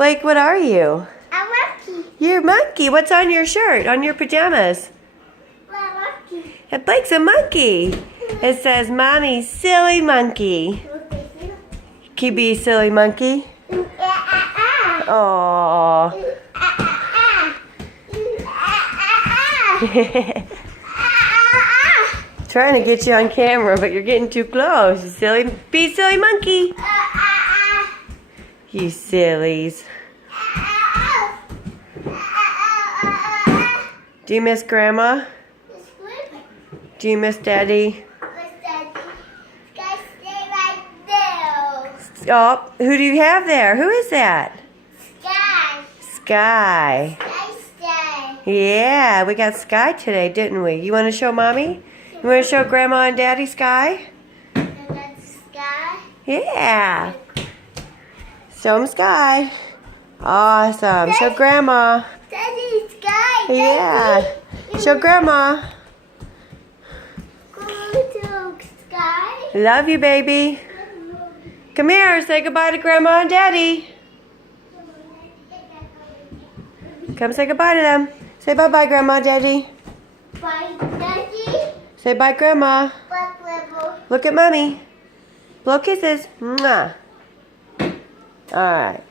Blake, what are you? A monkey. You're a monkey. What's on your shirt? On your pajamas? A monkey. Blake's a monkey. It says, Mommy, silly monkey. Can you be a silly monkey? Aww. Trying to get you on camera, but you're getting too close. You silly, be a silly monkey. You sillies. Do you miss Grandma? Do you miss Daddy? Oh, who do you have there? Who is that? Sky. Sky. Sky. Yeah, we got Sky today, didn't we? You want to show Mommy? You want to show Grandma and Daddy Sky? Sky. Yeah. Show them Sky. Awesome. Show Grandma. Daddy, Sky. Yeah. Show Grandma. Go to Sky. Love you, baby. Come here. Say goodbye to Grandma and Daddy. Come say goodbye to them. Say bye-bye, Grandma and Daddy. Bye, Daddy. Say bye, Grandma. Bye, Grandma. Look at Mommy. Blow kisses. Mwah. All right.